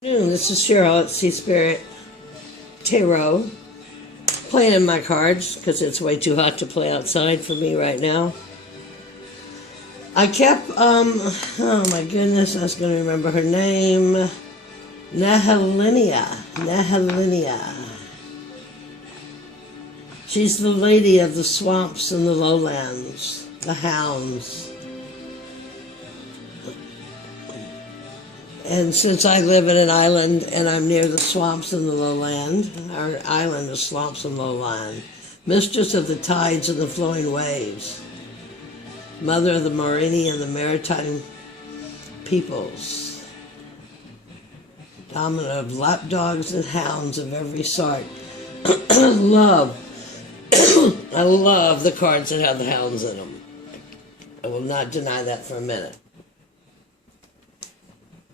This is Cheryl at Sea Spirit Tarot, playing my cards because it's way too hot to play outside for me right now. I kept, oh my goodness, I was going to remember her name. Nehelinia. She's the lady of the swamps and the lowlands, the hounds. And since I live in an island and I'm near the swamps and the lowland, our island is swamps and lowland, mistress of the tides and the flowing waves, mother of the Morini and the maritime peoples, dominant of lapdogs and hounds of every sort. Love. I love the cards that have the hounds in them. I will not deny that for a minute.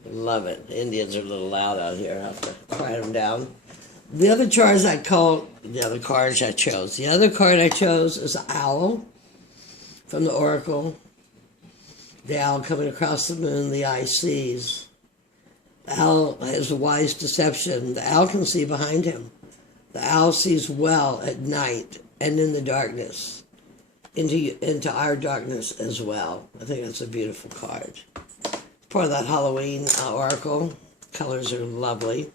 Love it. Indians are a little loud out here. I have to quiet them down. The other cards I chose. The other card I chose is an owl from the Oracle. The owl coming across the moon, the eye sees. The owl has a wise deception. The owl can see behind him. The owl sees well at night and in the darkness, into our darkness as well. I think that's a beautiful card. Part of that Halloween Oracle. Colors are lovely.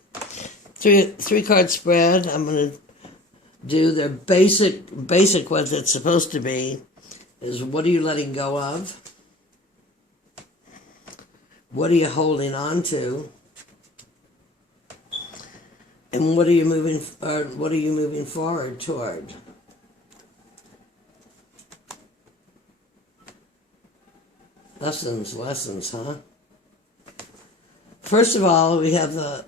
Three card spread. I'm going to do their basic what it's supposed to be is what are you letting go of? What are you holding on to? And what are you moving forward toward? Lessons, huh? First of all, we have the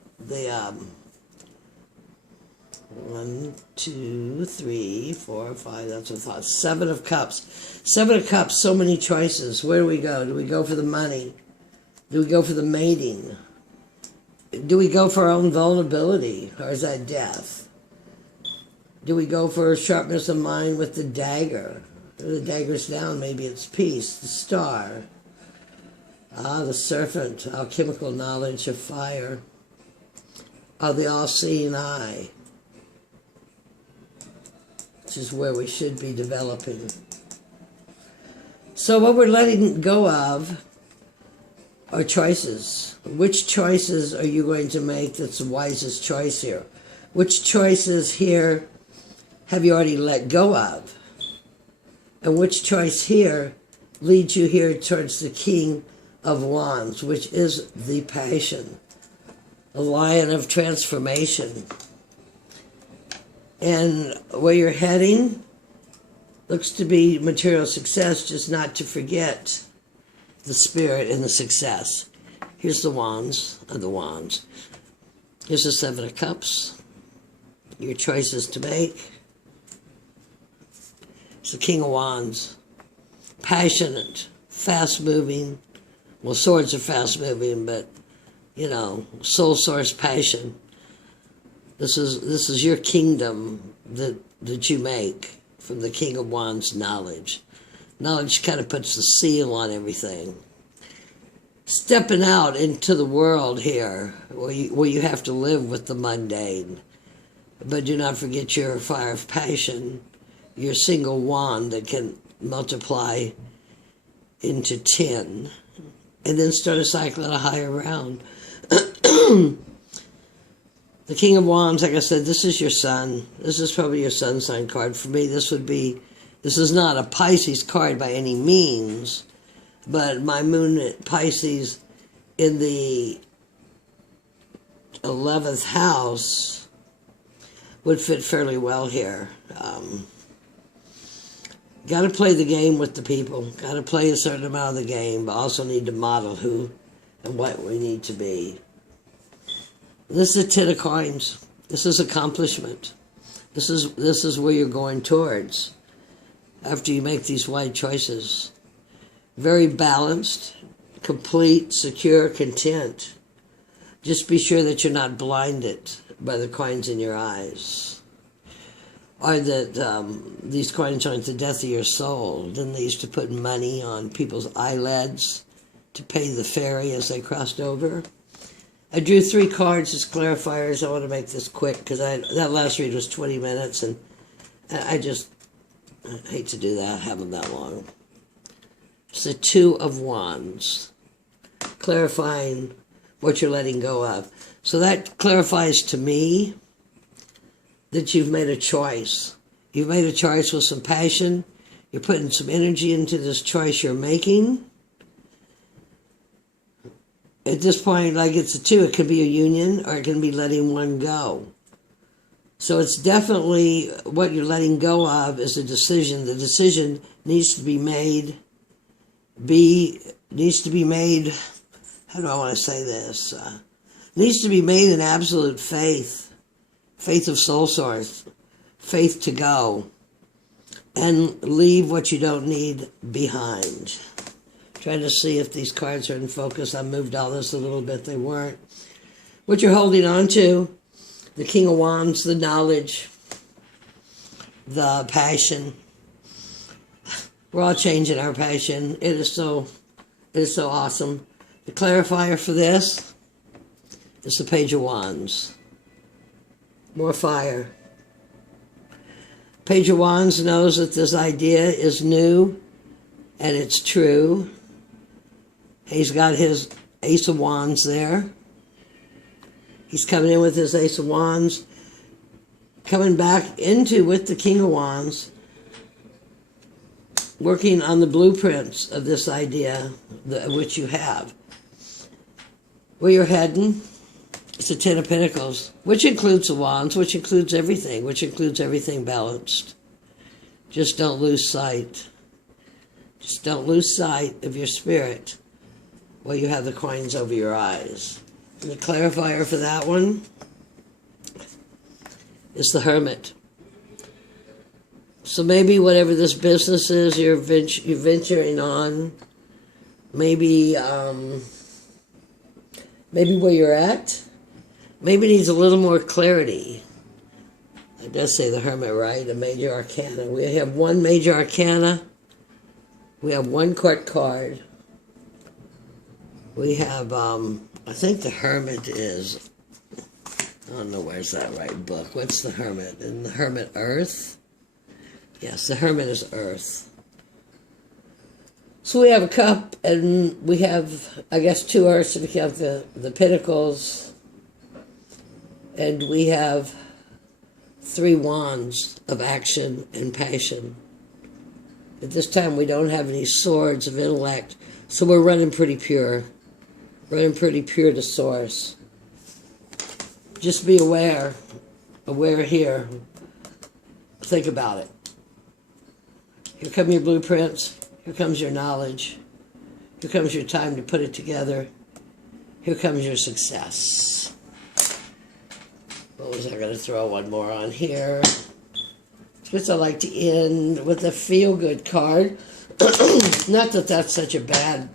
1, 2, 3, 4, 5, that's what I thought. 7 of Cups. 7 of Cups, so many choices. Where do we go? Do we go for the money? Do we go for the mating? Do we go for our own vulnerability? Or is that death? Do we go for sharpness of mind with the dagger? If the dagger's down, maybe it's peace, the star. The serpent, alchemical knowledge of fire. The all-seeing eye, which is where we should be developing. So what we're letting go of are choices. Which choices are you going to make that's the wisest choice here? Which choices here have you already let go of? And which choice here leads you here towards the King of Wands, which is the passion, a lion of transformation. And where you're heading looks to be material success, just not to forget the spirit and the success. Here's the wands of the wands. Here's the 7 of Cups. Your choices to make. It's the King of Wands. Passionate, fast-moving. Well, swords are fast-moving, but, you know, soul source passion. This is your kingdom that you make from the King of Wands knowledge. Knowledge kind of puts the seal on everything. Stepping out into the world here, where you have to live with the mundane. But do not forget your fire of passion, your single wand that can multiply into 10. And then start a cycle at a higher round. The King of Wands, like I said, this is your sun. This is probably your sun sign card. For me, this is not a Pisces card by any means, but my moon at Pisces in the 11th house would fit fairly well here. Got to play the game with the people. Got to play a certain amount of the game, but also need to model who and what we need to be. This is a 10 of coins. This is accomplishment. This is where you're going towards after you make these wide choices. Very balanced, complete, secure, content. Just be sure that you're not blinded by the coins in your eyes. Or that these coins aren't the death of your soul. Then they used to put money on people's eyelids to pay the ferry as they crossed over. I drew 3 cards as clarifiers. I want to make this quick because that last read was 20 minutes, and I hate to do that, have them that long. It's the 2 of Wands, clarifying what you're letting go of. So that clarifies to me that you've made a choice. You've made a choice with some passion. You're putting some energy into this choice you're making. At this point, like it's a 2, it could be a union or it can be letting one go. So it's definitely what you're letting go of is a decision. The decision needs to be made, how do I want to say this? Needs to be made in absolute faith. Faith of soul source. Faith to go. And leave what you don't need behind. Trying to see if these cards are in focus. I moved all this a little bit. They weren't. What you're holding on to, the King of Wands, the knowledge, the passion. We're all changing our passion. It is so awesome. The clarifier for this is the Page of Wands. More fire. Page of Wands knows that this idea is new and it's true. He's got his Ace of Wands there. He's coming in with his Ace of Wands, coming back into with the King of Wands, working on the blueprints of this idea, which you have. Where you're heading, it's the 10 of Pentacles, which includes the Wands, which includes everything balanced. Just don't lose sight. Just don't lose sight of your spirit while you have the coins over your eyes. And the clarifier for that one is the Hermit. So maybe whatever this business is you're venturing on, maybe where you're at, maybe needs a little more clarity. It does say the Hermit, right? A major arcana. We have 1 major arcana. We have 1 court card. We have, I think the Hermit is, I don't know where's that right book. What's the Hermit? And the Hermit Earth? Yes, the Hermit is Earth. So we have a cup, and we have, I guess, 2 Earths. We have the Pentacles, and we have 3 Wands of action and passion. At this time, we don't have any swords of intellect, so we're running pretty pure. Running pretty pure to source. Just be aware. Aware here. Think about it. Here come your blueprints. Here comes your knowledge. Here comes your time to put it together. Here comes your success. What was I going to throw one more on here? Just I like to end with a feel-good card. Not that that's such a bad...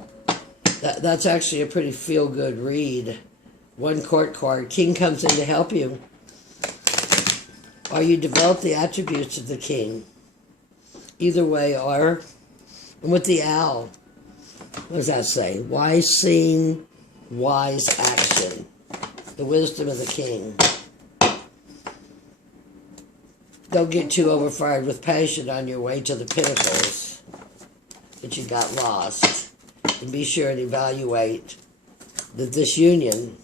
That's actually a pretty feel-good read. 1 court card. King comes in to help you. Or you develop the attributes of the king. Either way, or... And with the owl, what does that say? Wise seeing, wise action. The wisdom of the king. Don't get too overfired with passion on your way to the Pentacles that you got lost. And be sure and evaluate that this union,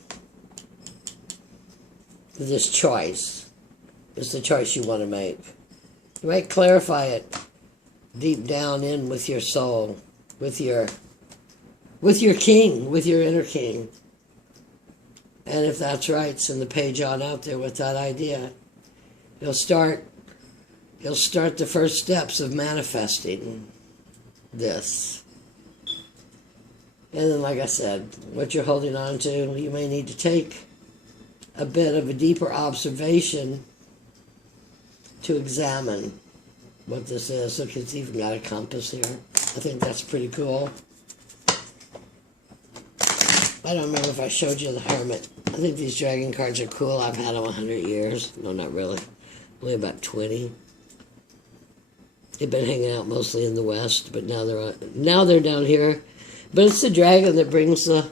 this choice, is the choice you want to make. You might clarify it deep down in with your soul, with your king, with your inner king. And if that's right, send the page on out there with that idea. You'll start the first steps of manifesting this. And then, like I said, what you're holding on to, you may need to take a bit of a deeper observation to examine what this is. Look, it's even got a compass here. I think that's pretty cool. I don't remember if I showed you the Hermit. I think these dragon cards are cool. I've had them 100 years. No, not really. Only about 20. They've been hanging out mostly in the West, but now they're down here. But it's the dragon that brings the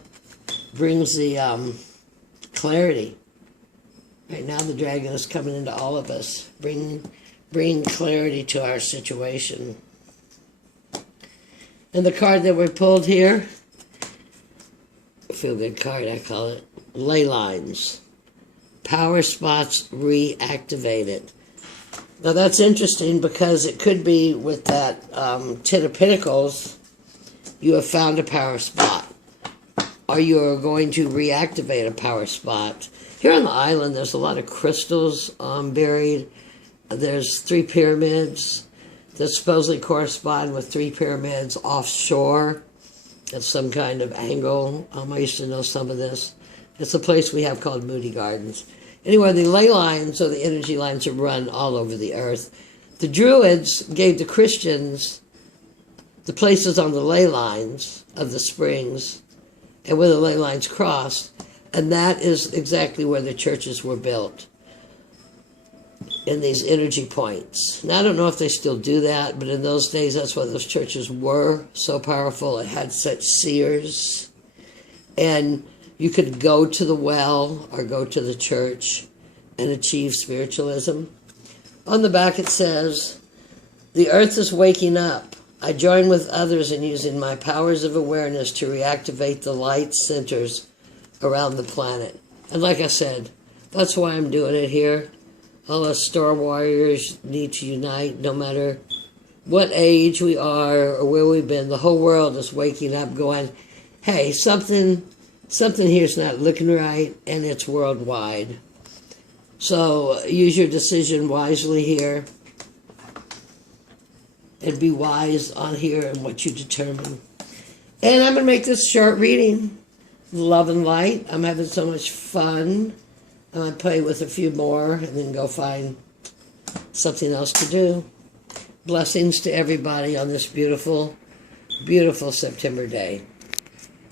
clarity. Right now the dragon is coming into all of us, bring clarity to our situation. And the card that we pulled here, a feel-good card I call it, ley lines. Power spots reactivated. Now that's interesting because it could be with that Ten of Pentacles, you have found a power spot. Or you are going to reactivate a power spot. Here on the island, there's a lot of crystals buried. There's 3 pyramids that supposedly correspond with 3 pyramids offshore at some kind of angle. I used to know some of this. It's a place we have called Moody Gardens. Anyway, the ley lines, or the energy lines, are run all over the earth. The Druids gave the Christians the places on the ley lines of the springs and where the ley lines crossed, and that is exactly where the churches were built, in these energy points. Now, I don't know if they still do that, but in those days, that's why those churches were so powerful. It had such seers, and you could go to the well or go to the church and achieve spiritualism. On the back it says, "The earth is waking up. I join with others in using my powers of awareness to reactivate the light centers around the planet." And like I said, that's why I'm doing it here. All us Star Warriors need to unite, no matter what age we are or where we've been. The whole world is waking up going, hey, something here's not looking right, and it's worldwide. So use your decision wisely here. And be wise on here and what you determine. And I'm going to make this short reading. Love and light. I'm having so much fun. I'm going to play with a few more and then go find something else to do. Blessings to everybody on this beautiful, beautiful September day.